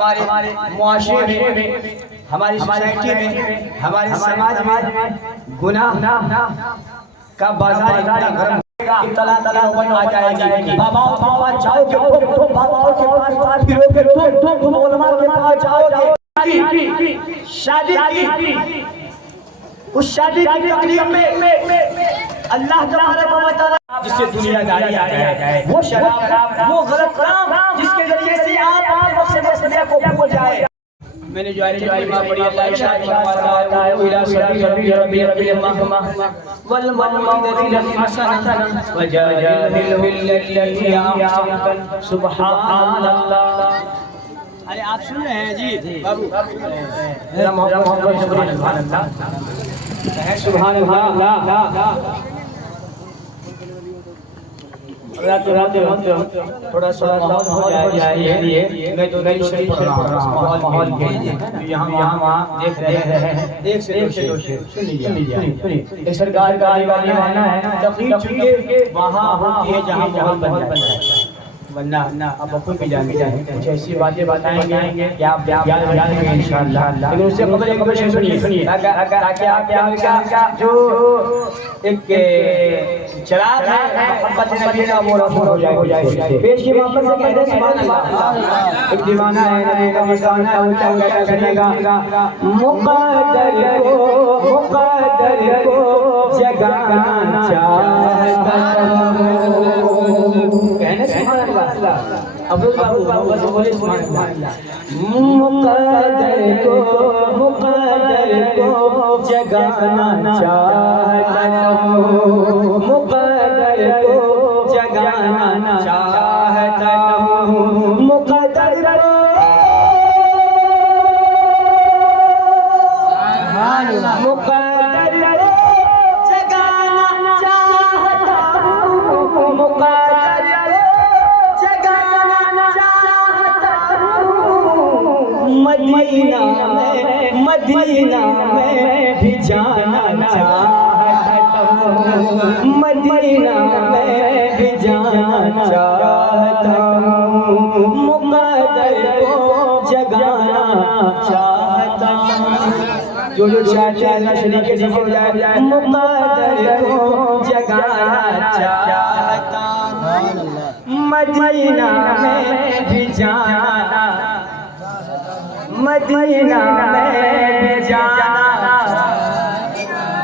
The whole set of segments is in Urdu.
ہمارے معاشرے میں، ہماری سوسائٹی میں، ہمارے سماج میں گناہ کا بازار اتنا گرم کہ طلع نوبت آ جائے گی۔ باباؤں کے پاس جاؤ گے تو باباؤں کے پاس پھرو گے تو علماء کے پاس جاؤ گے۔ شادی کی اس شادی کی تقریب میں اللہ تبارک و تعالی جس سے دنیا داری آ جائے، وہ شراب، وہ غلط کام جس کے ذریعے سے آپ مقصد کو بھول جائے۔ میں نے جو آیت کریمہ پڑھی، اللہ ارشاد فرماتا ہے وَإِلَىٰ سَبِيلِ رَبِّكَ بِالْحِکْمَةِ وَالْمَوْعِظَةِ الْحَسَنَةِ وَجَادِلْهُمْ بِالَّتِي هِیَ أَحْسَنُ۔ سبحان اللہ۔ ارے آپ سن رہے ہیں جی بابو؟ میرا محمد سبحان اللہ، سبحان اللہ۔ تھوڑا سا ماحول ہو جائے، میں تو نہیں شریف پڑھ رہا ہوں، ماحول کے یہاں وہاں دیکھ رہے ہیں۔ ایک سے دو شعر سن لیجیے۔ ایک سرکار کا دیوانہ ہے، تقریر چونکہ وہاں ہوتی ہے جہاں ماحول بن جاتا ہے، ورنہ آپ خود بھی جانتے ہیں کچھ ایسی باتیں بتائیں گے کہ آپ جانیں گے انشاءاللہ۔ لیکن اس سے قبل شعر سنیے تاکہ آپ کا جو ایک چراغ ہے محبت نبی کا وہ روشن ہو جائے۔ پیش کی محبت سے کہتے ہیں سبحان اللہ۔ ایک دیوانہ ہے نبی کا مستانہ ہے، اونچا اونچا سنے گا مقدر کو جگانا چاہتا ہوں۔ کہنے سبحان اللہ۔ ابو بابو بولے سبحان اللہ۔ مقدر کو جگانا چاہتا ہوں، مقدر کو جگانا چاہتا ہوں، مقدر کو جگانا چاہتا ہوں، مقدر جگانا چاہتا ہوں، مدینہ میں بھی جانا چاہتا ہوں، مدینہ میں بھی جانا چاہتا ہوں، مقدر کو جگانا چاہتا ہوں۔ جو چاہتے ہیں شریک سے ہو جائے، مقدر کو جگانا چاہتا ہوں، مدینہ میں بھی جانا، مدینہ میں بھی جانا۔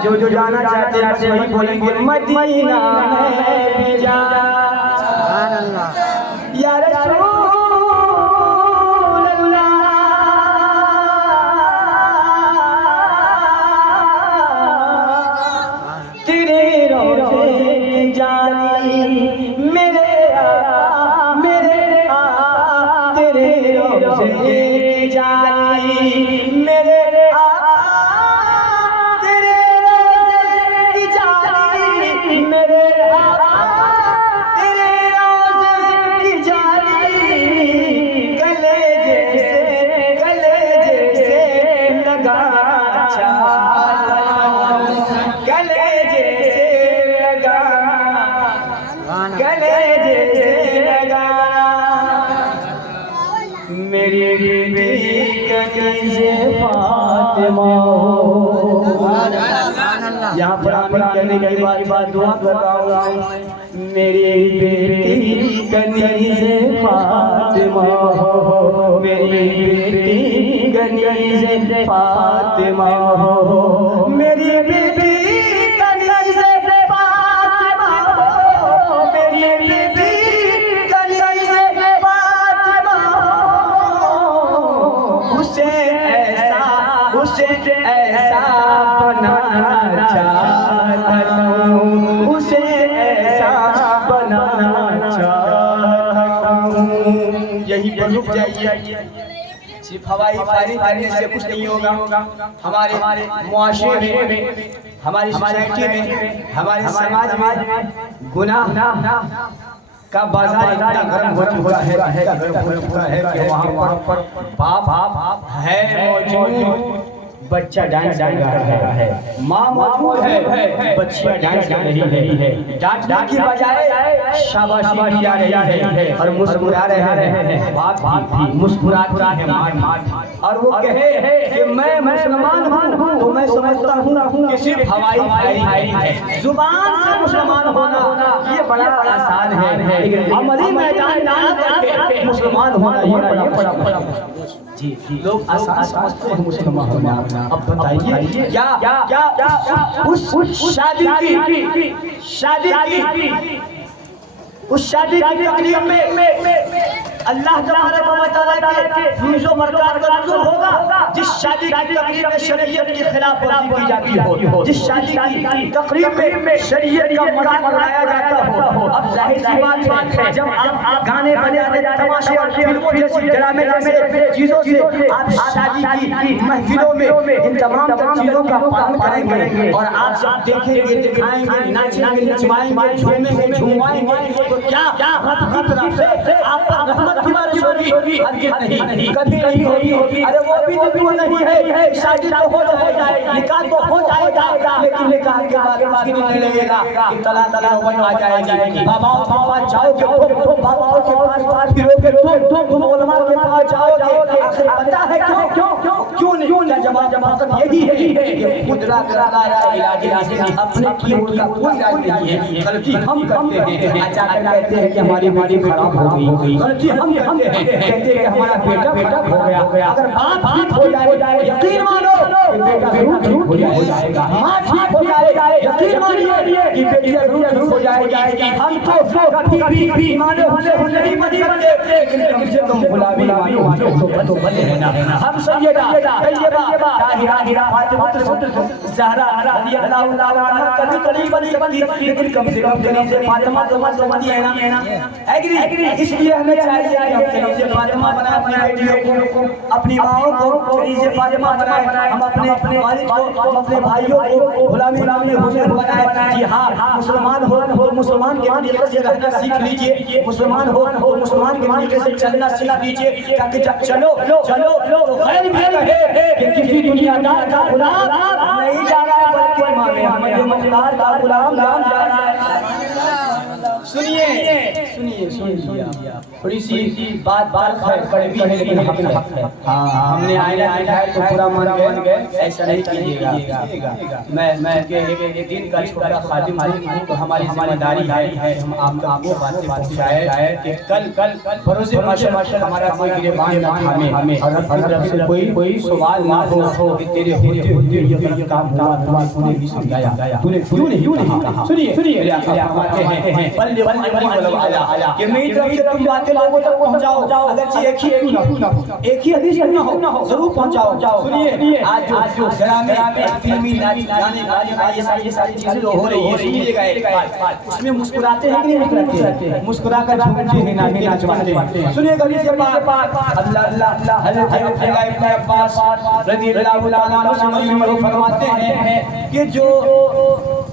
جو جانا چاہتے ہیں وہی بولیں گے، مدینہ میں بھی جانا۔ یا رسول اللہ تیرے روضے کی جانی، میرے آقا تیرے روضے کی جانی، میرے آقا تیرے روضے کی جانی، میرے آقا تیرے روضے کی جانی، گلے جیسے لگانا چاہتا ہوں، گلے جیسے لگانا، گلے جیسے لگانا۔ میری بیٹی کنیز فاطمہ ہو، یہاں پر آمین کہنے کی بات دعا کر رہا ہوں۔ میری بیٹی کنیز فاطمہ ہو، میری بیٹی کنیز فاطمہ ہو، میری بیٹی کنیز فاطمہ ہو، میری بیٹی کنیز فاطمہ ہو، اسے ایسا بنانا چاہتا ہوں، اسے ایسا بنانا چاہتا ہوں۔ یہی پر رک جائیے، صرف ہوائی فائرنگ کرنے سے کچھ نہیں ہوگا۔ ہمارے معاشرے میں، ہماری سوسائٹی میں، ہمارے سماج میں گناہ کا بازار اتنا گرم ہو چکا ہے کہ وہاں پر باپ ہے موجود، بچہ ڈانس کر رہا ہے، ماں موجود ہے، بچہ ڈانس کر رہی ہے، ڈانٹنے کی بجائے شاباشی دی جا رہی ہے اور مسکرا رہے ہیں، باپ بھی مسکراتی ہے ماں، اور وہ کہے کہ میں مسلمان ہوں تو میں سمجھتا ہوں کہ صرف ہوائی بھائی ہے، زبان سے مسلمان ہونا یہ بڑا آسان ہے، لیکن عملی میدان میں آ کر کے مسلمان ہونا یہ بڑا جی لوگ آسان سمجھتے ہیں مسلمان ہونا۔ اب بتائیے کیا اس شادی کی تقریب میں اللہ تبارک و تعالیٰ کے فیض و برکات کا نزول ہوگا؟ جس شادی کی تقریب میں شریعت کی خلاف ورزی کی جاتی ہو، جس شادی کی تقریب میں شریعت کا مذاق اڑایا جاتا ہو، اب ظاہر سی بات ہے جب آپ گانے بجانے تماشے اور فلموں جیسی ڈرامے جیسے چیزوں سے آپ شادی کی محفلوں میں ان تمام چیزوں کا پالن کریں گے اور آپ سب دیکھیں گے، دکھائیں گے، ناچیں گے، نچوائیں گے، جھومیں گے، جھومائیں گے، تو کیا رب کی طرف سے آپ پر رحمت کی بارش ہوگی؟ ہرگز نہیں، کبھی نہیں ہوگی۔ ارے وہ بھی تو نہیں ہے، شادی تو ہو جائے گا، نکاح تو ہو جائے گا، لیکن نکاح کے بعد مشکل نہیں لگے گا کہ طلاق آ جائے گی۔ باباؤں کے پاس جاؤ گے، باباؤں کے پاس پھرو گے، تم علماء کے پاس جاؤ گے، آخر پتہ ہے کیوں نہیں؟ کیا جواب یہی ہے کہ خود را علاج اپنے کیبورڈ کا کوئی علاج نہیں ہے، غلطی ہم کرتے ہیں، اچھا کہتے ہیں کہ ہماری بیٹی خراب ہو گئی، غلطی ہم کرتے ہیں، کہتے ہیں کہ ہمارا بیٹا ہو گیا۔ اگر باپ ٹھیک ہو جائے یقین مانو کہ بیٹا ضرور ٹھیک ہو جائے گا، ماں ٹھیک ہو جائے یقین مانیے کہ بیٹی ضرور ٹھیک ہو جائے گی۔ ہم تو کبھی بھی ایمان حسین نہیں بن سکتے، لیکن کم سے کم غلامی تو بنے رہنا۔ ہم سیدہ طیبہ طاہرہ فاطمہ زہرا رضی اللہ تعالیٰ عنہا کبھی تو نہیں بن سکتی، لیکن کم سے کم کنیز فاطمہ تو بن سکتی ہے نا؟ ایگری؟ اس لیے ہمیں چاہیے کہ ہم کنیز فاطمہ بنائیں، اپنی بیٹیوں کو، اپنی ماؤں کو کنیز فاطمہ بنائیں، ہم اپنے والد کو، ہم اپنے بھائیوں کو غلامی حسین بنائیں۔ جی ہاں، مسلمان ہو تو مسلمان کے طریقے سے رہنا سیکھ لیجئے، مسلمان ہو تو مسلمان کے طریقے سے چلنا سیکھ لیجئے، تاکہ جب چلو تو غیر بھی کہے کہ کسی دنیا دار کا غلام نہیں جا رہا ہے، بلکہ امام احمد مختار کا غلام جا رہا ہے۔ سنیے تھوڑی سی بات کڑوی ہے لیکن حق ہے۔ ہم نے آئینہ دکھایا تو پورا مان گئے، ایسا نہیں کیجیے گا۔ میں ایک دن کا چھوٹا خادم ہوں تو ہماری ذمہ داری ہے ہم آپ کو باتیں پہنچائے کہ کل بروز محشر ہمارا کوئی گریبان نہ تھامے اور رب کی طرف سے کوئی سوال نہ ہو کہ تیرے ہوتے یہ کام ہوا تو نے بھی سمجھایا، تو نے کیوں نہیں کہا؟ سنیے آقا فرماتے ہیں کہ میری طرف سے تم باتیں لوگوں تک پہنچاؤ، اگرچہ ایک ہی حدیث نہ ہو ضرور پہنچاؤ۔ سنیے آج جو ڈرامے فلمی گانے یہ ساری چیزیں جو ہو رہی ہیں، سنیے گا ایک بات، اس میں مسکراتے ہیں کہ نہیں مسکراتے ہیں؟ مسکرا کر جھومتے ہیں، ناچتے ہیں۔ سنیے گا یہ بات، اللہ حضرت عبداللہ ابن عباس رضی اللہ تعالیٰ عنہ فرماتے ہیں کہ جو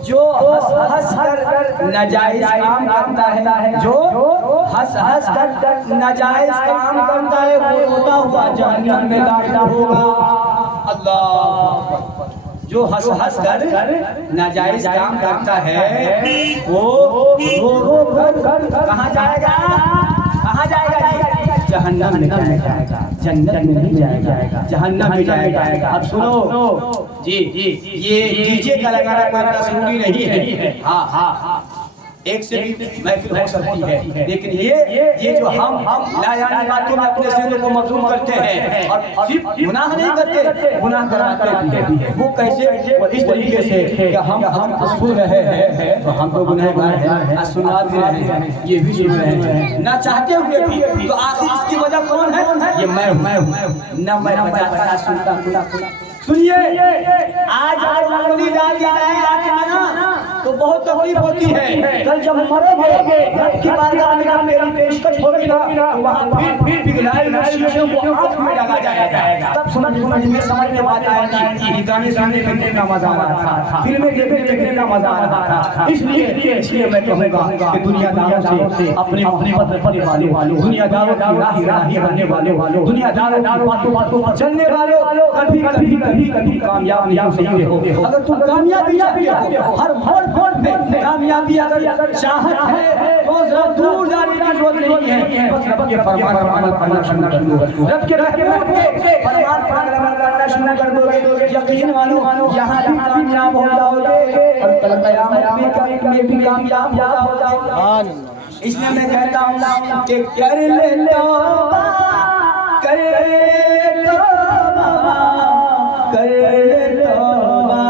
ہنس کر ناجائز کام کرتا ہے، جو ہنس کر ناجائز کام کرتا ہے وہ روتا ہوا جہنم میں داخل ہوگا۔ اللہ، جو ہنس کر ناجائز کام کرتا ہے وہ رو کر کہاں جائے گا؟ جہنم میں جائے گا، جنت میں نہیں جائے گا، جہنم میں جائے گا۔ اب سنو جی، یہ ڈی جے کا لگانا کوئی ضروری نہیں ہے، ہاں ایک سے بھی محفل ہو سکتی ہے، لیکن یہ جو ہم لا یعنی باتوں میں اپنے ذہن کو مغلوب کرتے ہیں اور صرف گناہ نہیں کرتے، گناہ کراتے بھی ہیں۔ وہ کیسے؟ وہ اس طریقے سے کہ ہم سن رہے ہیں تو ہم تو گنہگار ہیں، سنا بھی رہے ہیں، یہ بھی سن رہے ہیں نہ چاہتے ہوئے بھی، تو آخر اس کی وجہ کون ہے؟ یہ میں ہوں، نہ میں بجاتا نہ سنتا۔ سنیے آج انگلی ڈال دی جائے آنکھ میں نا تو بہت تکلیف ہوتی ہے. کل جب مرو گے رب کی بارگاہ میں جب میری پیشکش ہوگی نا وہاں پھر پگھلائی ہوئی شیشوں کو آنکھ میں ڈالا جائے گا. تب سمجھ میں بات آئے گی کہ گانے سننے میں کتنا مزہ آ رہا تھا, فلمیں دیکھنے میں کتنا مزہ آ رہا تھا. اس لیے میں کہوں گا کہ دنیا داروں سے اپنے محبت رکھنے والوں, دنیا داروں کی راہی بننے والوں, دنیا داروں کی باتوں پر چلنے والوں کبھی کامیاب نہیں ہو سکتے ہو. اگر تم کامیابی چاہتے ہو, ہر موڑ پہ کامیابی اگر چاہت ہے تو دور جانے کی ضرورت نہیں ہے. بس رب کے فرمان پر عمل کرنا شروع کر دو, رب کے فرمان پر عمل کرنا شروع کر دو. یقین مانو یہاں بھی کامیاب ہو جاؤ گے اور کل قیامت میں بھی کامیاب ہو جاؤ گے. اس لیے میں کہتا ہوں کہ کر لے توبہ, کر لے توبہ, کر لے توبہ,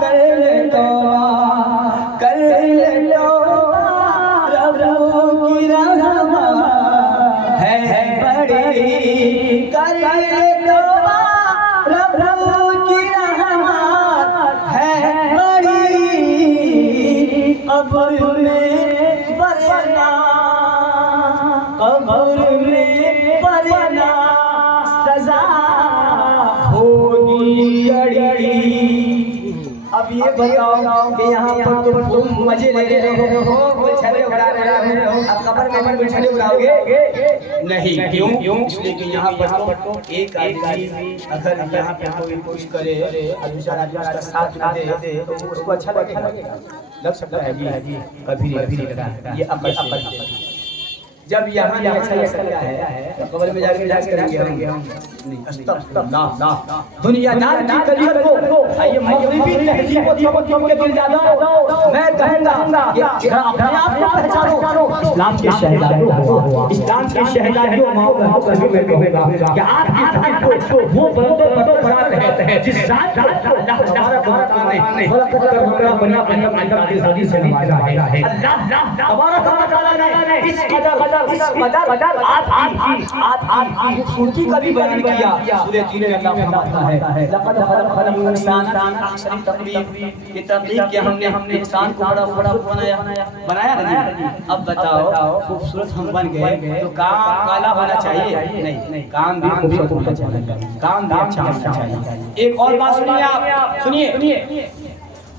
کر لے توبہ, کر لے توبہ. رب کی رحمت ہے بڑی, کر لے توبہ. رب کی رحمت ہے بڑی, قبر میں ورنہ, قبر میں ورنہ سزا ہوگی کڑی. اب یہ بتاؤ کہ یہاں پر تم مزے لے رہے ہو, چھلے اڑا رہے ہو, اب قبر میں بھی چھلے اڑاؤ گے نہیں. کیوں؟ اس لیے کہ یہاں پر تو ایک آدمی اگر یہاں پہ کوئی کوشش کرے اور دوسرا آدمی اس کا ساتھ نہ دے تو اس کو اچھا لگ سکتا ہے جی, کبھی نہیں لگا. یہ عقل ہے. جب یہاں اچھا لگ سکتا ہے تو قبر میں جا کے کریں گے ہم نہیں. استغفر اللہ. دنیا دار کی طریقت کو یہ مغربی تہذیب و تمدن کے دل زیادہ میں کہوں گا کہ اپنے آپ کو پہچانو. اسلام کے شہزادوں, اسلام کے شہزادوں ماؤں میں کہوں گا کہ آپ کی ذات کو وہ برقرار رہتے ہیں جس ذات کو اللہ تبارک و تعالی نے خلقت کر بنا آدم کی ذاتی سے نوازا ہے. اللہ تبارک و تعالی نے اس قدر آپ کی خوبصورتی کا بھی بیان کیا. سورہ 3 میں اللہ فرماتا ہے لقد خلقنا الانسان فی احسن تقویم. یہ تخلیق کہ ہم نے انسان کو بڑا بنایا نہیں. اب بتاؤ خوبصورت ہم بن گئے تو کام کالا ہونا چاہیے نہیں, کام بھی خوبصورت ہونا چاہیے, کام بھی اچھا ہونا چاہیے. ایک اور بات سنیے, آپ سنیے.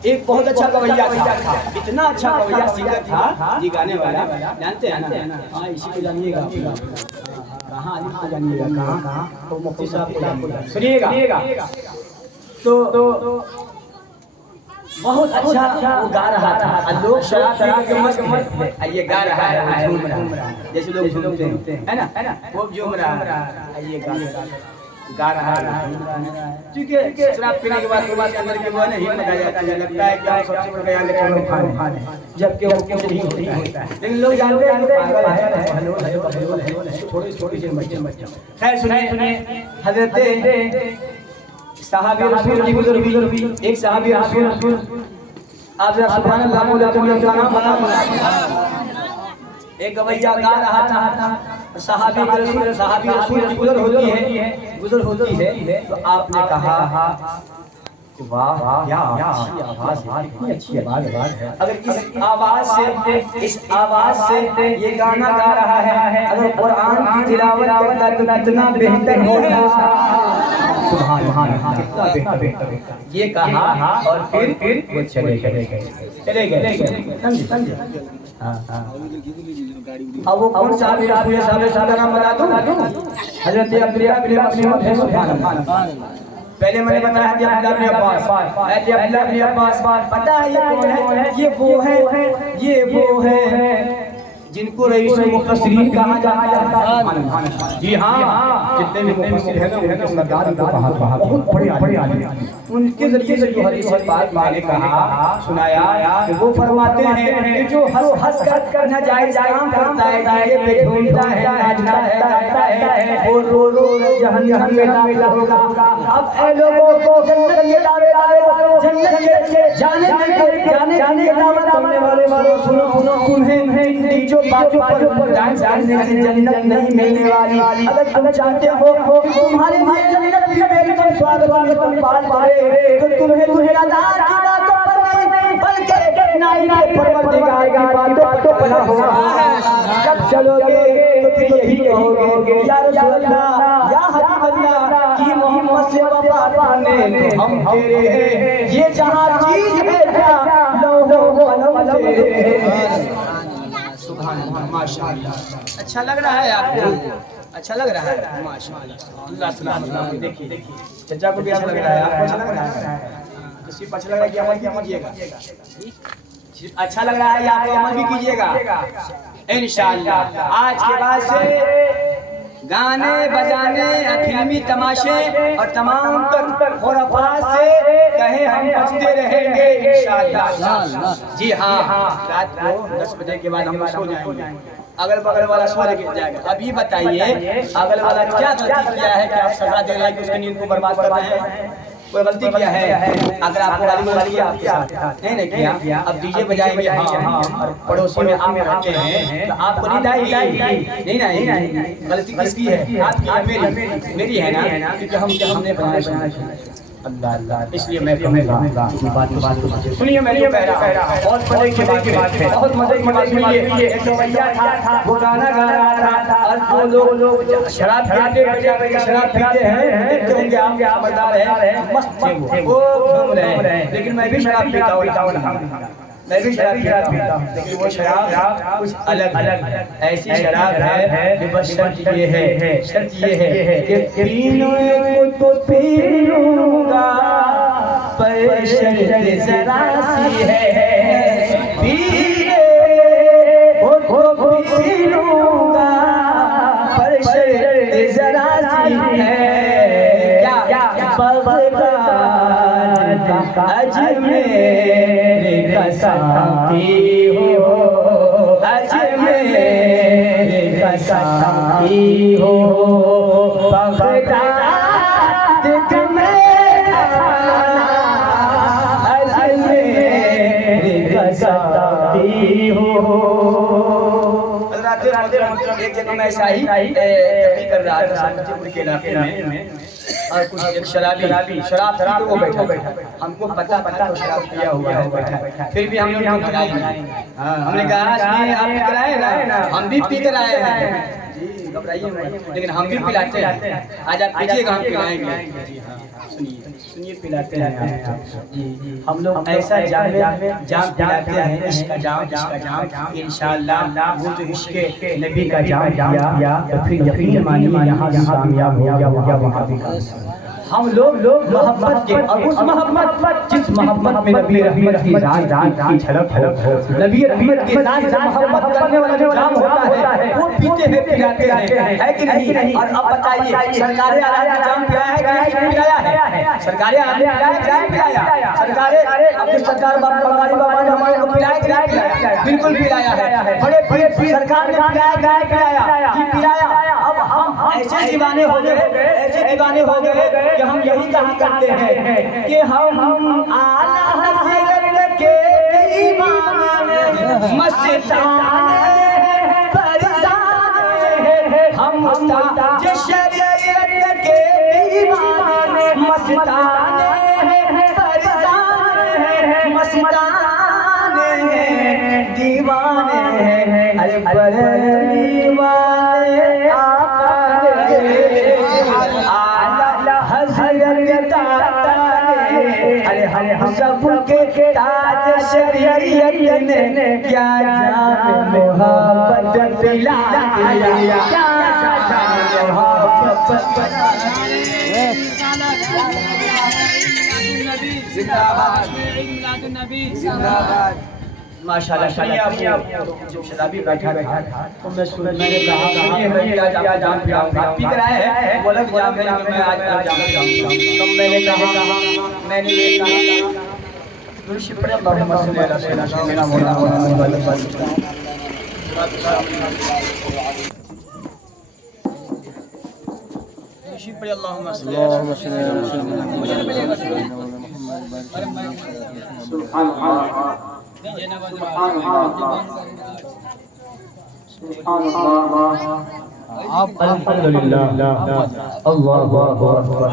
ایک بہت اچھا گویا تھا, اتنا اچھا گویا سنگر تھا جی, گانے والا جانتے ہیں نا, ہاں اسی کو جانیے گا. کہاں علی کو جانیے گا, کہاں تو مفتی صاحب کو سنیے گا. تو بہت اچھا وہ گا رہا تھا. لوگ شراب کے مست یہ گا رہا ہے, جھوم رہا ہے جیسے لوگ جھومتے ہیں نا, وہ جھوم رہا ہے, یہ گا رہا ہے. کیونکہ شراب پینے کے بعد اندر کے وہ نہیں ہمت آ جاتی ہے, لگتا ہے کہ سب سے بڑا بیان لے کھانے, جبکہ وہ کچھ نہیں ہوتا ہے. لیکن لوگ جانتے ہیں کہ پاگل ہے, چھوٹی سی بچے. خیر سنیے, حضرت صحابی رسول کی گزری. ایک صحابی رسول, آپ سبحان اللہ بولے تو یہ نام بنا. ایک گویا گا رہا تھا, صحابی رسول کی گزر ہوتی ہے تو آپ نے کہا واہ کیا اچھی آواز ہے. اگر اس آواز سے یہ گانا گا رہا ہے, اگر قرآن کی تلاوت کرتا تو کتنا بہتر ہوگا. سبحان اللہ, کتنا بہتر. یہ کہا اور پھر وہ چلے گئے. سمجھے. اب وہ کون صحابی صاحب کا نام بتا دوں, حضرت عبداللہ بن مسعود ہے. سبحان اللہ. پہلے میں نے بتایا کہ عبداللہ بن عباس, پتہ ہے یہ کون ہے؟ یہ وہ ہے جن کو رئیس المفسرین کہا جاتا ہے. جی ہاں, جتنے بھی مفسر ہیں ان کے سردار کو کہا, بہت بڑے عالم. ان کے ذریعے سے جو حدیث پاک میں نے کہا سنایا کہ وہ فرماتے ہیں کہ جو ہنس کر ناجائز کام کرتا ہے, یہ پہ ڈھونڈتا ہے, ناچتا ہے, گاتا ہے, وہ رو جہنم میں داخل ہوگا۔ اب اے لوگوں جنت کے دعوے والے جنت کے جانے کی دعوت کرنے والے سنو تمہیں جو باتوں پر ڈانس کرنے سے جنت نہیں ملنے والی، اگر تم چاہتے ہو کہ تمہارے لیے جنت بھی میری تو سوادگی تم پال پائے تو تمہیں دنیا دار کی باتوں پر نہیں بلکہ نائی کے پروردگار کی باتوں پر ہوگا۔ جب چلو گے تو پھر یہی کہو گے یا رسول اللہ یا حبیب اللہ کی محمد سے وفا پانے تو ہم تیرے ہیں، یہ جہاں چیز ہے کیا لوح و قلم تیرے ہیں۔ سبحان اللہ، ماشاءاللہ، اچھا لگ رہا ہے آپ کو؟ اچھا لگ رہا ہے؟ ماشاءاللہ، اللہ سلامت۔ دیکھیے چچا کو بھی اچھا لگ رہا ہے، آپ کو اچھا لگ رہا ہے؟ کسی کو اچھا لگ رہا ہے کہ عمل بھی کیجیے گا، اچھا لگ رہا ہے یا آپ عمل بھی کیجیے گا انشاءاللہ۔ آج کے بعد سے گانے بجانے فلمی تماشے اور تمام تر خرافات سے کہیں ہم بچتے رہیں گے انشاءاللہ۔ جی ہاں، رات کو 10 بجے کے بعد ہم لوگ سو جائیں گے، اگل بغل والا سو جائے گا۔ اب یہ بتائیے اگل والا کیا غلطی کیا ہے کہ آپ سزا دے رہے ہیں کہ اس کی نیند کو برباد کر رہے ہیں؟ کوئی غلطی کیا ہے؟ اگر آپ کو غلطی کیا آپ کے ساتھ نہیں کیا، اب ڈی جے بجائیں گے ہاں پڑوسی میں آپ رہتے ہیں تو آپ کو نیند آئے گی نہیں آئے گی؟ غلطی کس کی ہے؟ آپ کی ہے میری ہے نا، کیونکہ ہم نے بنایا اللہ، اس لیے میں کہوں گا سنیے میں جو کہہ رہا ہوں بہت مزے کی بات ہے، بہت مزے کی بات سنیے۔ ایک رویہ تھا، وہ گانا گا رہا تھا اور جو لوگ شراب پیتے ہیں دیکھتے ہوں گے آپ کے آمدار ہیں مست تھے، وہ گھوم رہے ہیں، لیکن میں بھی شراب پیتا ہوں، میں بھی شراب پیتا ہوں، لیکن وہ شراب کچھ الگ ایسی شراب ہے کہ بس شرط یہ ہے کہ پینے کو تو پی لوں گا پر شرط ذرا سی ہے، پینے کو پی لوں گا پر شرط ذرا سی ہے، کیا بغداد کا اجمیر کا ساقی ہو، اجمیر کا ساقی ہو، بغداد کا میرا اجمیر کا ساقی ہو۔ ایک جگہ میں ایسا ہی تقریر کر رہا تھا سمجھے پور کے علاقے میں، اور کچھ ایک شرابی شراب پیتے وہ بیٹھا، ہم کو پتہ تو شراب پیا ہوا ہے بیٹھا، پھر بھی ہم نے ان کو بھگائی نہیں، ہم نے کہا آپ پی کر آئے نا، ہم بھی پی کر آئے ہیں، جی گھبرائیے مت، لیکن ہم بھی پلاتے ہیں، آج آپ پیجیے گا ہم پلائیں گے، جی ہاں سنیے پلاتے ہیں ہم لوگ ایسا جام پلاتے ہیں، عشق کا جام انشاءاللہ، وہ جو عشق نبی کا جام کیا تو پھر یقین مانیے یہاں کامیاب ہو گیا وہاں بھی کامیاب۔ ہم لوگ محبت کے اور اس محبت جس محبت میں نبی رحمت کی ذات کی جھلک ہو، نبی رحمت کی ذات سے محبت کرنے والا جو جام ہوتا ہے وہ پیتے ہیں پلاتے ہیں، ہے کہ نہیں؟ اور اب بتائیے سرکار اعلیٰ کا جام پلایا ہے کہ نہیں پلایا ہے؟ سرکار اعلیٰ پلایا، سرکار عبد الستار بنگالی بابا نے ہمارے کو پلایا کہ نہیں پلایا؟ بالکل پلایا ہے، بڑے سرکار نے پلایا کہ پلایا۔ اب ہم ایسے دیوانے ہو گئے کہ ہم یہی کہا کرتے ہیں کہ ہم اعلیٰ حضرت کے دیوانے مستانے فرزانے، ہم تاج شریعت کے دیوانے مستانے فرزانے، مستانے دیوانے ارے بریلی والے آقا ارے ہم سب کے تاج شریعت نے کیا جام محبت پلایا، کیا جام محبت پلایا۔ زندہ باد ماشاءاللہ۔ جب شرابی بیٹھا تو میں نے کہا سنیے میں کیا جام پلاؤں گا، پی کر آئے ہیں، وہ الگ جام ہے لیکن میں آج جام پلاؤں گا۔ تب میں نے کہا درشی پڑے اللہم صلی علی سیدنا مولانا تشریف پڑھیے اللہم صلی علی سبحان اللہ سبحان اللہ الحمدللہ اللہ اکبر.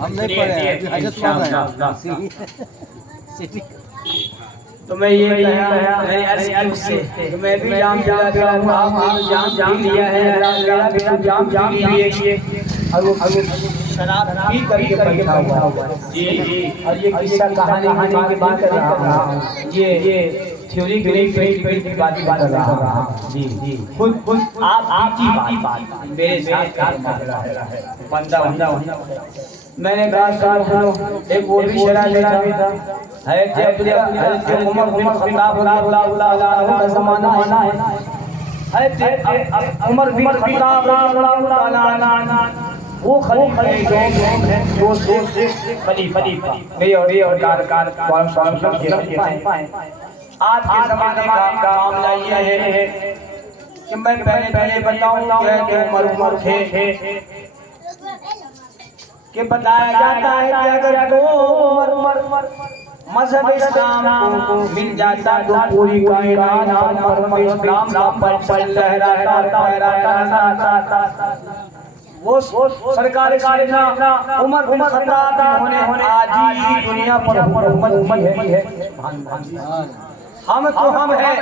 ہم نہیں پڑھے حاجت پڑھ رہے ہیں. تو میں یہ کہا میں نے عرض کی اس سے کہ میں بھی جام پلاتا ہوں آپ نے جام پی لیا ہے میرا بھی جام لیے اور وہ شراب پی کر کے بیٹھا ہوا ہے. جی اور یہ قصہ کہانی کی بات کر رہا ہوں یہ تھیوری کی بات کر رہا ہوں. جی خود آپ کی بات میرے ساتھ کام کر رہا ہے بندہ میں نے کہا صاحب ایک وہ بھی شرابی تھا حضرت عمر بن خطاب رضی اللہ عنہ کا زمانہ ہے حضرت عمر بن خطاب رضی اللہ عنہ وہ خلیفہ ہیں جو خلیفہ یہ اور کار آج کے زمانے کا معاملہ یہ ہے کہ میں پہلے تجھے بتاؤں کہ عمر تھے کہ بتایا جاتا ہے کہ اگر دو عمر مذہب اسلام کو مل جاتا تو پوری کائنات مذہب اسلام پر لہراتا. وہ سرکار کائنہ عمر بن خطاب انہوں نے آج ہی دنیا پر حکومت کی ہے. ہم تو ہم ہیں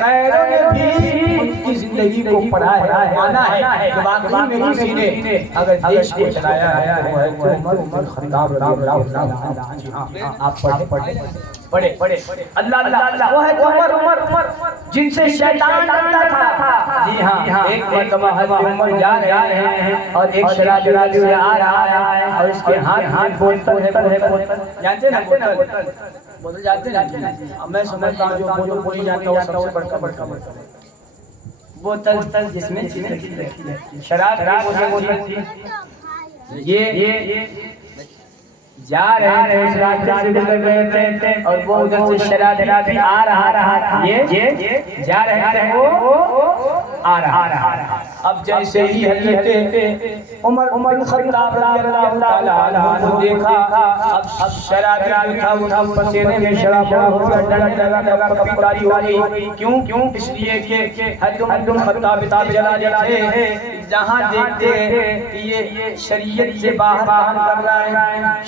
غیروں نے بھی ان کی زندگی کو پڑھا ہے مانا ہے کہ واقعی میں کسی نے اگر دیش کو چلایا ہے وہ ہے عمر بن خطاب رضی اللہ عنہ. آپ پڑھے اللہ وہ ہے عمر جن سے شیطان ڈرتا تھا. جی ہاں ایک مرتبہ حضرت عمر جا رہے ہیں اور ایک شرابی سے آ رہا ہے اور اس کے ہاتھ بوتل ہے جانتے ہیں نا بوتل جاتے ہیں. اب میں سمجھتا ہوں جو بوتل بولی جاتا ہے وہ سب سے بڑا بوتل جس میں شراب کی بوتل تھی. یہ جا رہے ہیں اس راستے سے گزر رہے تھے اور وہ ادھر سے شراب آ رہا تھا. یہ جا رہے تھے وہ آ رہا. اب جیسے ہی حضرت عمر بن خطاب رضی اللہ تعالی عنہ کو دیکھا اب شراب تھا وہ پسینے میں شراب ڈرنے لگا کپکاری ہو گئی. کیوں اس لیے کہ حضرت عمر بن خطاب جلالہ تھے جہاں دیکھتے ہیں کہ یہ شریعت سے باہر کام کر رہا ہے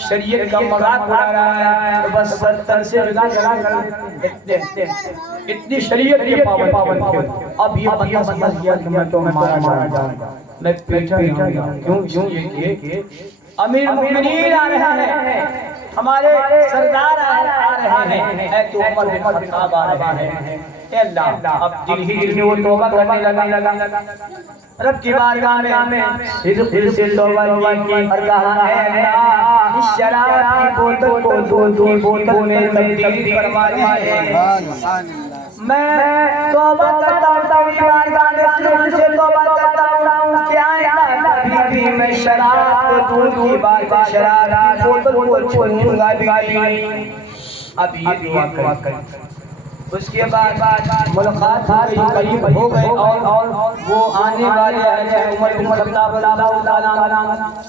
شریعت کا مذاق اڑا رہا ہے تو بس تن سے جدا کر اتنی شریعت کے پابند تھے. اب یہ بندہ سمجھ گیا کہ میں تو مارا جاؤں گا میں پیٹا جاؤں گا. کیوں یہ کہ امیر المؤمنین آ رہے ہیں ہمارے سردار آ رہے ہیں اے تو عمر بن خطاب آ رہے ہیں. اے اللہ اب دل ہی دل میں وہ توبہ کرنے لگا رب کی بارگاہ میں صدق دل سے توبہ کی اور کہا اے اللہ اس شراب کی بوتل کو دودھ کی بوتل میں تبدیل فرما دیجیے. میں توبہ کرتا ہوں تیری بارگاہ میں صدق سے توبہ کرتا ہوں کہ آئندہ کبھی میں شراب کو دودھ کی بارگاہ شراب کی بوتل کو چھوڑوں گا بھی. اب یہ دعا کریں. اس کے بعد ملاقات قریب ہو گئے اور وہ آنے والے عمر بن خطاب رضی اللہ عنہ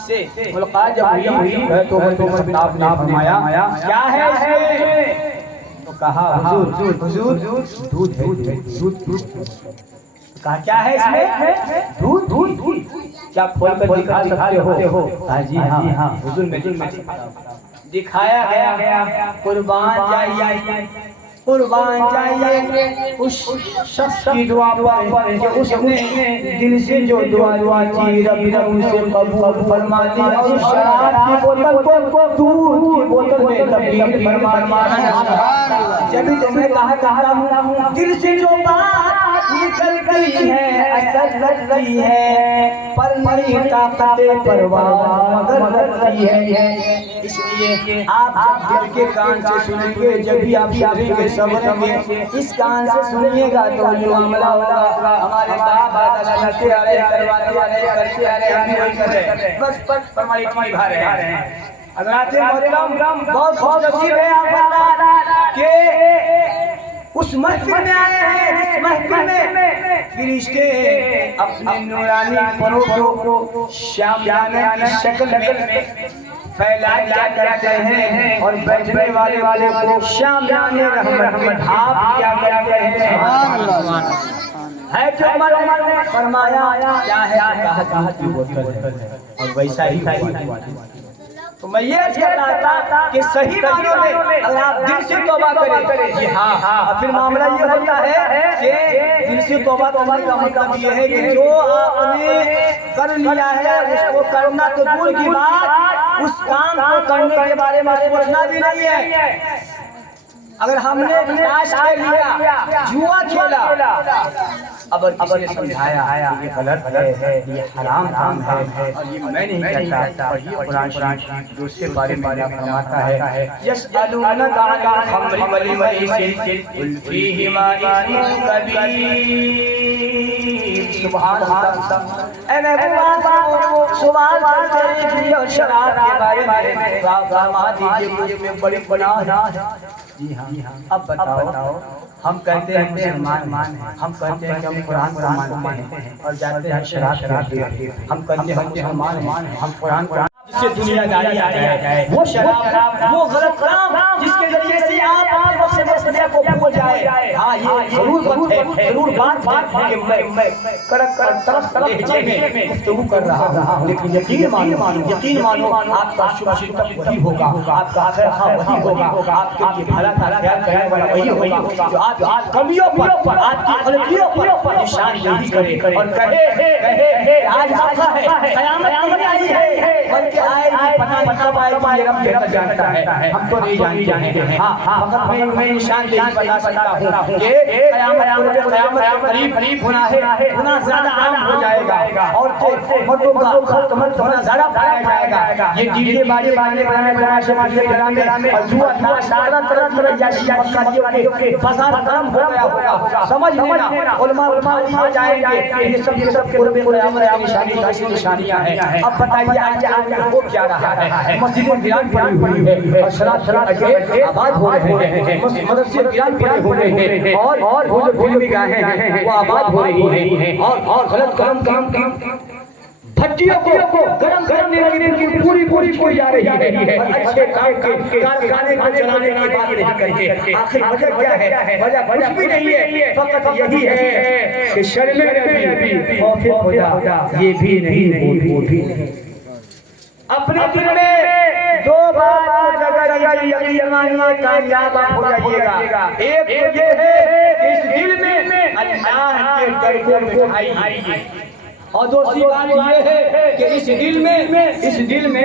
سے ملاقات جب ہوئی تو عمر بن خطاب نے فرمایا کیا ہے اس میں؟ تو کہا حضور دودھ ہے. کہا کیا ہے اس میں؟ دودھ. کیا کھول کر دکھا سکتے ہو؟ جی ہاں حضور میں دکھایا گیا. قربان چاہیے اس شخص کی دعا پر کہ اس نے دل سے جو دعا کی رب نے اسے قبول فرما دی اور شراب کی بوتل کو دودھ کی بوتل میں تبدیل فرما دی. جب تمہیں کہا ہوں دل سے جو بات نکلتی ہے اثر لگتی ہے پر نہیں طاقت پرواز مگر لگتی ہے. اس لیے آپ جب دل کے کان سے سنیں گے جب بھی آپ شادی کے سمجھیں گے اس کان سے سنیے گا تو جو عملہ ہوگا ہمارے باپ دادا کرتے آ رہے کرتے آ رہے ہم بھی وہی کر رہے بس فرمائی نبھا رہے ہیں. حضرات محترم بہت خوش نصیب ہے آپ کہ اس محفل میں آئے ہیں جس محفل میں فرشتے اپنے نورانی پروں کو شام دانے کی شکل میں پھیلا دیا کرتے ہیں اور بیٹھنے والے کو شام دانے رحمت میں ڈھانپ دیا کرتے ہیں۔ ہے جو عمر نے فرمایا کیا ہے؟ کہا کی بوتل ہے اور ویسا ہی ہوا۔ تو میں یہ عرض کر رہا تھا کہ صحیح معنوں میں اگر آپ دل سے توبہ کریں، جی ہاں، اور پھر معاملہ یہ ہوتا ہے کہ دل سے توبہ کرنے کا مطلب یہ ہے کہ جو آپ نے کر لیا ہے اس کو کرنا تو دور کی بات، اس کام کو کرنے کے بارے میں سوچنا بھی نہیں ہے۔ اگر ہم نے تاش کھیل لیا، جوا کھیلا، اب کسی نے سمجھایا یہ غلط ہے، یہ حرام کام ہے اور یہ میں نہیں کہتا، اور یہ قرآن شریف جو اس کے بارے میں اللہ فرماتا ہے یسألونک عن الخمر والمیسر قل فیہما اثم کبیر۔ سبحان اللہ، اے محبوب سوال کرتے ہیں جی اور شراب کے بارے میں فرما دیجیے اس میں بڑی گناہ ہے۔ جی ہاں، اب بتاؤ، ہم کہتے ہیں مسلمان ہیں، ہم کہتے ہیں کہ ہم قرآن کو مانتے ہیں اور جاتے ہیں شراب پیتے ہیں، ہم کہتے ہیں ہم مسلمان ہیں، ہم قرآن جس سے دنیا داری آ جائے، وہ شراب، وہ غلط کام جس کے ذریعے سے آپ مسئلے کو بھول جائے۔ ہاں یہ ضرور بات ہے، ضرور بات ہے کہ میں کڑک تلخ لہجے میں گفتگو کر رہا ہوں، لیکن یقین مانو آپ کا شبہ تک وہی ہوگا، آپ کا خیر خواہ وہی ہوگا، آپ کے لیے بھلا خیال کرنے والا وہی ہوگا جو آپ کی کمیوں پر، آپ کی غلطیوں پر نشاندہی کرے اور کہے آج موقع ہے، قیامت نہیں آئی ہے بلکہ آئے گی، پتہ کب آئے گی یہ رب بہتر جانتا ہے، ہم تو نہیں جانتے ہیں۔ ہاں فقط میں نشاندہی بتا سکتا ہوں کہ قیامت کے قریب گناہ زیادہ عام ہو جائے گا، عورتیں مردوں کا خلط ملط ہونا زیادہ پایا جائے گا، یہ ڈی جے باجے گانے بنانے تماشے ڈرامے اور جوا تاش طرح جیسی مکاریوں کے بازار گرم ہو گیا ہوگا، سمجھ لینا علماء آ جائیں گے، یہ سب قرب قیامت کی نشانیاں ہیں۔ اب بتائیے آج ہو کیا رہا ہے؟ مسجد ویران پڑی ہوئی ہے اور شراب آباد ہو رہے ہیں، مدرسے ویران پڑے ہوئے ہیں اور وہ جو فلمی گاہیں ہیں وہ آباد ہو رہی ہیں اور غلط کام بھٹیوں کو گرم کرنے کی پوری کی جا رہی ہے اور اچھے کام کے کارخانے کو چلانے کی بات نہیں کرتے۔ آخر وجہ کیا ہے؟ وجہ کچھ بھی نہیں ہے، فقط یہی ہے کہ شرم نبی خوف خدا یہ بھی نہیں وہ بھی نہیں۔ اپنے دل میں دو بات جگہ یقین مانیے کامیاب ہو جائیے گا۔ ایک تو یہ ہے کہ اس دل میں اللہ کے ڈر کو بٹھائیے، اور دوسری بات یہ ہے کہ اس دل میں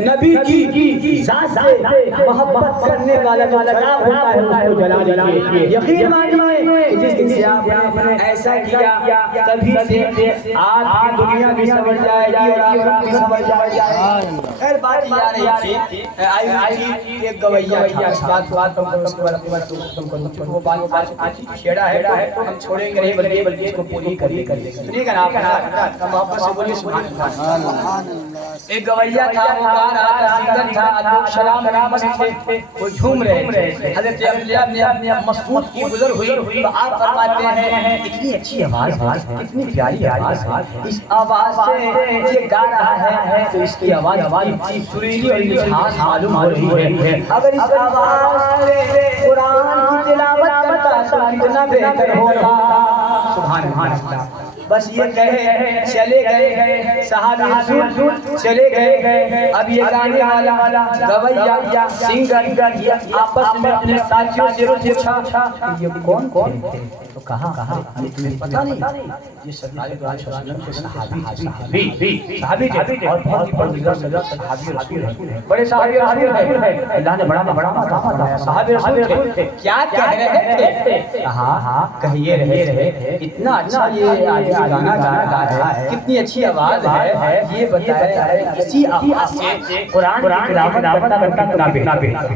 نبی کی ذات سے محبت کرنے والا جو چراغ ہوتا ہے اس کو جلا دیجیے۔ یقین مانیے کہ جس دن سے آپ نے ایسا کیا تبھی سے آپ کی دنیا بھی سمجھ جائے گی اور آخرت بھی سمجھ جائے گی۔ خیر بات یہ آ رہی تھی، ایک گویا تھا، اس بات وہ بات چھیڑا ہے ہم چھوڑیں گے نہیں بلکہ اس کو پوری کرنے کا نام محبت سے بولیے سبحان اللہ۔ ایک گویا تھا، وہ گا رہا تھا، سنگر تھا، لوگ شراب مست تھے، وہ جھوم رہے تھے۔ حضرت عبداللہ نے مسعود کی گزر ہوئی تو آپ فرماتے ہیں اتنی اچھی آواز، اتنی پیاری آواز، اس آواز سے یہ گا رہا ہے تو اس کی آواز سریلی اور مٹھاس معلوم ہو رہی ہے۔ اگر اس آواز سے قرآن کی تلاوت کرتا تو کتنا بہتر ہوگا۔ سبحان اللہ۔ بس یہ کہے چلے گئے صحابی رسول، چلے گئے۔ اب یہ گانے والا گویا سنگر آپس میں اپنے ساتھیوں سے پوچھا یہ کون تھے؟ تو کہا تمہیں پتہ نہیں یہ سرکار دو علیہ وسلم کے صحابی تھے اور بہت ہی پرمزہ صحابی رسول ہیں، بڑے صحابی رسول ہیں، اللہ نے بڑا مقام بنایا، صحابی رسول تھے۔ کیا کہہ رہے تھے؟ کہا کہیے رہے اتنا اچھا یہ آج گانا گا رہا ہے، کتنی اچھی آواز ہے، یہ بتائے اسی آواز سے قرآن کی تلاوت کرتا کتنا بہتر۔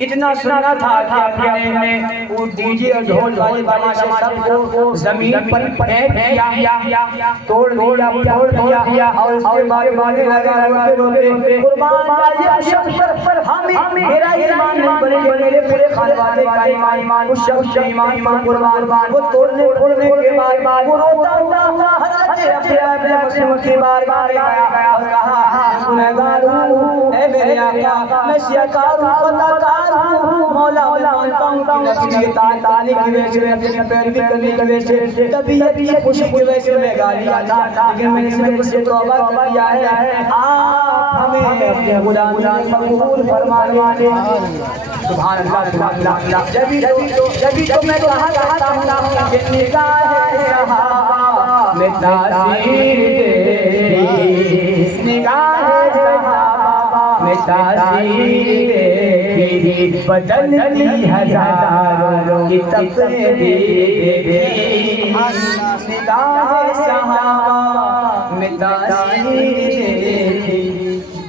اتنا سننا تھا کہ اپنے وہ ڈیجے اور ڈھول والے سے سب کو زمین پر پھینک دیا، توڑ دیا اور اس کے بعد بانے لگا روتے قربان جائے ہم میرا ایمان نہیں بلکہ میرے پورے خاندان کا ایمان، اس شخص کے ایمان پر قربان وہ توڑنے کے بعد وہ روتا ہوا حضرت اپنے مسلم کی بارگاہ گیا اور کہا گنہگار ہوں اے میرے آقا، میں سیاکار ہوں، خطاکار ہوں، مولا میں مانتا ہوں کہ نفسی اطاعت کرنے کی وجہ سے، اپنی پیروی کرنے کی وجہ سے، طبیعت کی خوشی کی وجہ سے میں گالی آتا، لیکن میں نے اس سے توبہ کر لیا ہے، آپ ہمیں اپنے غلامی قبول فرمائے۔ سبحان اللہ سبحان اللہ۔ جبھی تو میں کہا کرتا ہوں کہ نگاہ صحابہ میں تاثیر دے، نگاہ صحابہ میں تاثیر دے، بدلتی ہزاروں کی تقدیر، نگاہ صحابہ میں تاثیر دے،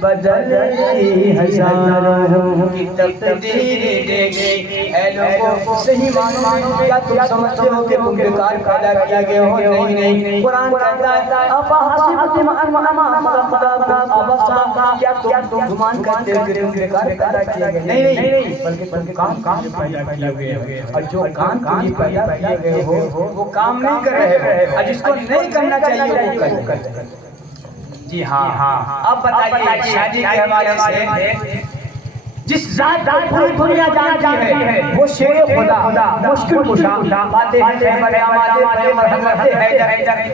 بدلتی ہزاروں کی تقدیر دے گی۔ اے لوگوں صحیح معنوں کیا تم سمجھتے ہو کہ تم بیکار پیدا کیا گئے ہو؟ نہیں، قرآن کہتا ہے افحسبتم انما خلقناکم عبثا، کیا تم گمان کرتے ہو کہ تم بیکار پیدا کیے گئے؟ نہیں، بلکہ تم کام پیدا کیے گئے ہو، اور جو کام تم پیدا کیے گئے ہو وہ کام نہیں کر رہے ہو، اور جس کو نہیں کرنا چاہیے وہ کرتے ہیں۔ جی ہاں، اب بتائیے شادی کے حوالے سے جس ذات کو پوری دنیا جانتی ہے وہ شیر خدا، مشکل کشا، فاتح پیغمبر آماد حضرت حیدر،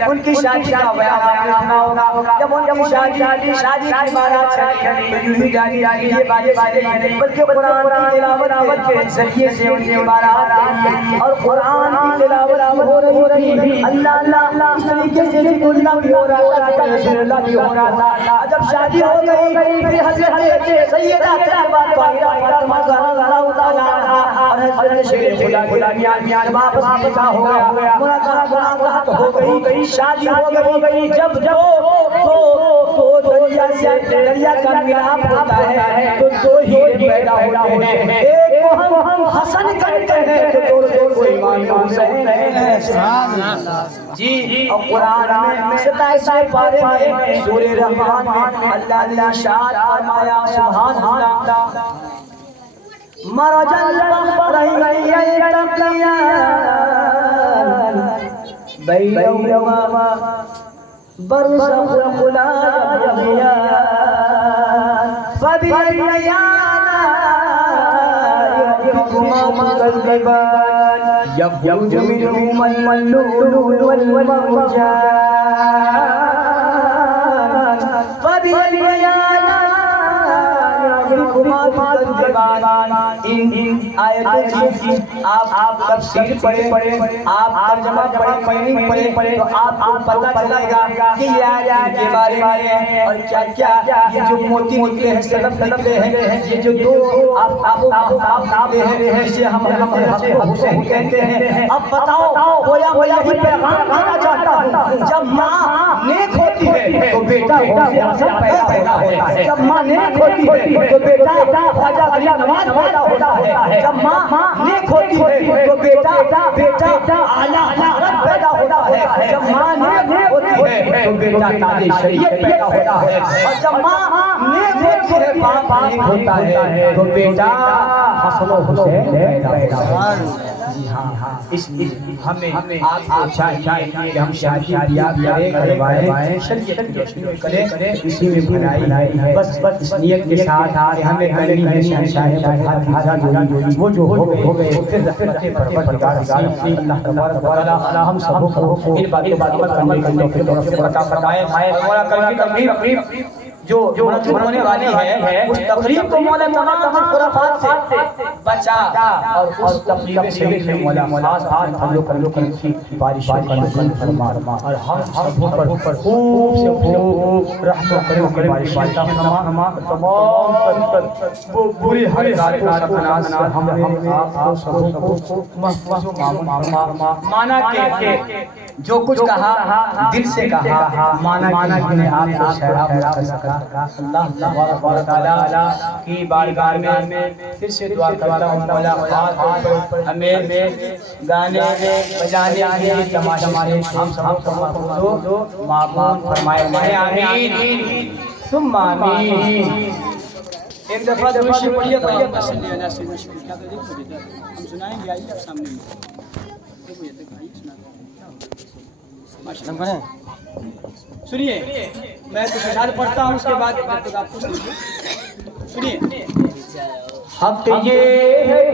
ان کی شادی کا بیان آپ نے سنا ہوگا۔ جب ان کی شادی کی بارات چلی تو یوں ہی جاری یہ باتیں، بلکہ قرآن کی تلاوت کے ذریعے سے ان کی بارات آئی اور قرآن کی تلاوت ہو رہی تھی، اللہ اللہ اس طریقے سے ذکر اللہ بھی ہو رہا تھا، رسول اللہ بھی ہو رہا تھا۔ جب شادی ہو گئی پھر حضرت سیدہ طیبہ اور حضرت شیر خدا کے درمیان واپس نکاح ہو گیا، ملاقات ہو گئی، شادی ہو گئی۔ جب دریا کا ملاپ ہوتا ہے تو دو ہی پیدا ہوتے ہیں، ایک کو ہم حسن کہتے ہیں تو دوسرے کو امام حسین ہیں۔ جی، اور قرآن میں 27 پارے میں سورہ رحمان میں اللہ نے ارشاد فرمایا سبحان اللہ مرج البحرین یلتقیان بینہما برزخ لا یبغیان فبأي آلاء ربكما تكذبان یخرج منهما اللؤلؤ والمرجان فبأي ان آیتوں کی آپ تفسیر پڑھیں، آپ ترجمہ پڑھیں تو آپ کو پتہ چلے گا کہ یہ آیات کے بارے میں اور کیا یہ جو موتی نکلے ہیں، سلف نکلے ہیں، یہ جو دو آفتاب نکلے ہیں جسے ہم حسین کہتے ہیں۔ اب بتاؤ گویا میں یہی پیغام دینا چاہتا ہوں، جب ماں نیک ہوتی ہے تو بیٹا غوث اعظم پیدا ہوتا ہے، جب ماں نیک ہوتی ہے تو بیٹا خواجہ غریب نواز پیدا ہوتا ہے، جب ماں نیک ہوتی ہے تو بیٹا اعلیٰ حضرت پیدا ہوتا ہے، جب ماں نیک ہوتی ہے تو بیٹا تاج شریعت پیدا ہوتا ہے، اور جب ماں نیک ہوتی ہے باپ نیک ہوتا ہے تو بیٹا حسن و حسین پیدا ہوتا ہے۔ جی ہاں، ہمیں آپ کو چاہیے کہ ہم شادی بیاہ کروائیں، شریعت کی روشنی میں کریں، اسی میں بھلائی ہے، بس اس نیت کے ساتھ ہمیں کرنی ہے شہنشاہ وہ جو ہو گئے پھر رحمت پروردگار اللہ تبارک و تعالی ہم سب کو ان باتوں پر عمل کرنے کی توفیق عطا فرمائے۔ مولا کل کی تقریب جو منعقد ہونے والی ہے اس تقریب کو مولا تمام خرافات سے بچا اور اس تقریب سے مولا خاص ہم لوگ کی بارشوں کا نزول فرما اور ہم سبوں پر خوب سے خوب رحم و کرم کی بارش عطا فرما۔ تمام وہ بری حرکات کو ہم آپ کو سبوں کو محفوظ و معمون فرما۔ مانا کہ جو کچھ کہا دل سے کہا، مانا کہ ہم نے آپ کو شعر کر سکتا اللہ تبارک و تعالی کی بارگاہ میں پھر سے دعا کرتا ہوں مولا خدا ہمیں گانے بجانے کے تماشے ہم سب کو معقول فرمائے آمین ثم آمین. ایک دفعہ درود پڑھیے ہم سنائیں گے. آئیے آپ سامنے سنیے. میں کچھ اشعار پڑھتا ہوں اس کے بعد جب تک آپ کو سنیے. حق یہ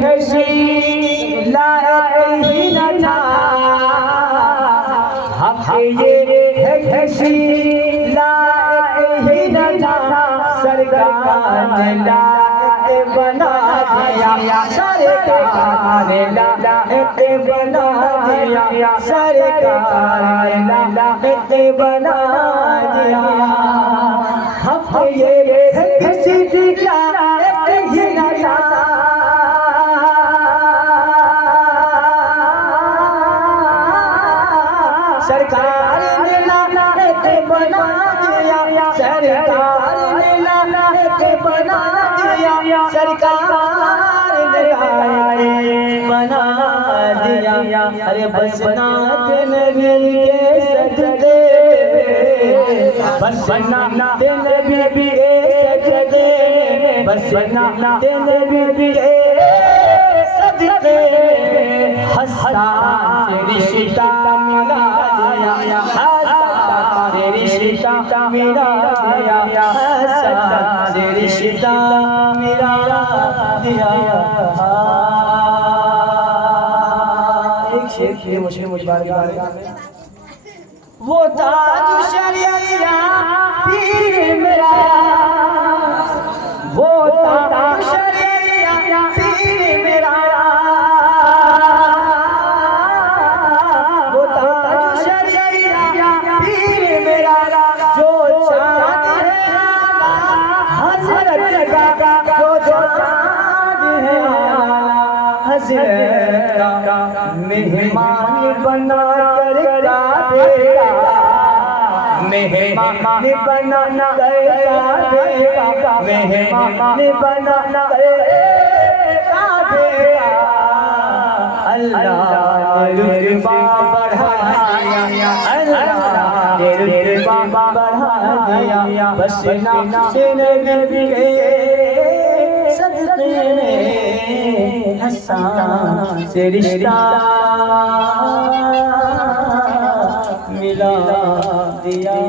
ہے سی لائق ہی نہ تھا. حق یہ ہے سی لائق ہی نہ تھا. سرکار نے لائق بنا دیا. سرکار نے لائق بنا دیا. سرکار نے لائق بنا دیا. حق یہ ہے کسی لائق ہی نہ تھا. سرکار نے لائق بنا دیا. سرکار نے لائق بنا دیا. سرکار نے لائق بنا دیا. ارے بس نات نبی کے سجدے. بس نات نبی کے سجدے. بس نات نبی کے سجدے. حسان سے رشتہ ملایا. حسان سے رشتہ ملایا. حسان سے رشتہ ملایا. ایک شیر کی مجھ بارگاہ میں وہ تاج شریعہ پیر میرا. وہ تاج شریعہ پیر میرا. وہ تاج شریعہ پیر میرا. جو چاند ہے حضرت کا. جو چاند ہے حضرت کا. مہمان بنا کر کعبے کا. مہمان بنا کر کعبے کا. مہمان بنا کر کعبے کا. اللہ نے رتبہ بڑھایا. اللہ نے رتبہ بڑھا دیا. بس نات نبی کے صدقے میں حسان سے رشتہ ملا دیا.